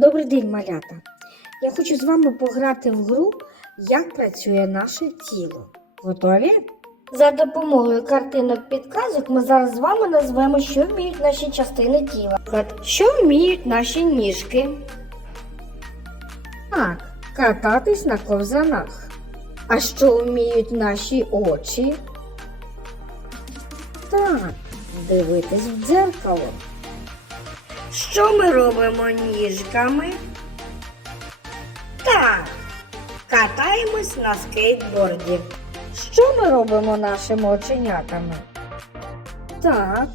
день, малята! Я хочу з вами пограти в гру, як працює наше тіло. Готові? За допомогою картинок підказок ми зараз з вами назвемо, що вміють наші частини тіла. Що вміють наші ніжки? Так, кататись на ковзанах. А що вміють наші очі? Так, дивитись в дзеркало. Що ми робимо ніжками? Так, катаємось на скейтборді. Що ми робимо нашими оченятами? Так,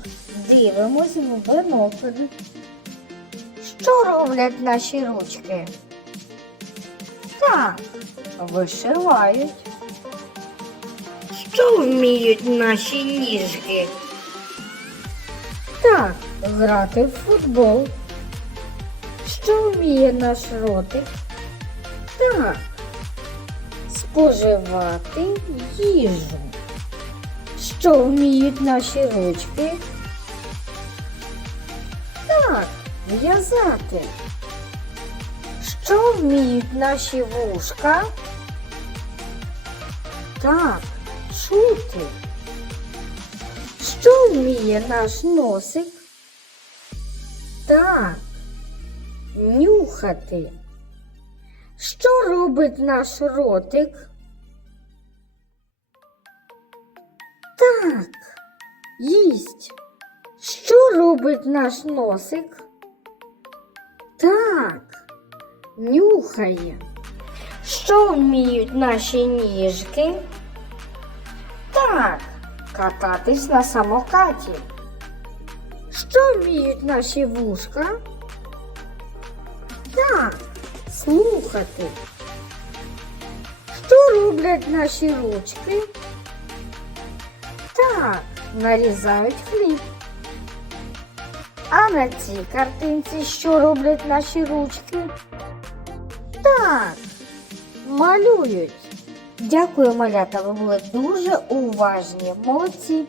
дивимось в бинокль. Що роблять наші ручки? Так, вишивають. Що вміють наші ніжки? Так, грати в футбол. Що вміє наш ротик? Так. Споживати їжу. Що вміють наші ручки? Так, в'язати. Що вміють наші вушка? Так, чути. Що вміє наш носик? Так, нюхати. Що робить наш ротик? Так, їсть. Що робить наш носик? Так, нюхає. Що вміють наші ніжки? Так, кататись на самокаті. Що вміють наші вушка? Так, слухати. Що роблять наші ручки? Так, нарізають хліб. А на цій картинці що роблять наші ручки? Так, малюють. Дякую, малята, ви були дуже уважні. Молодці.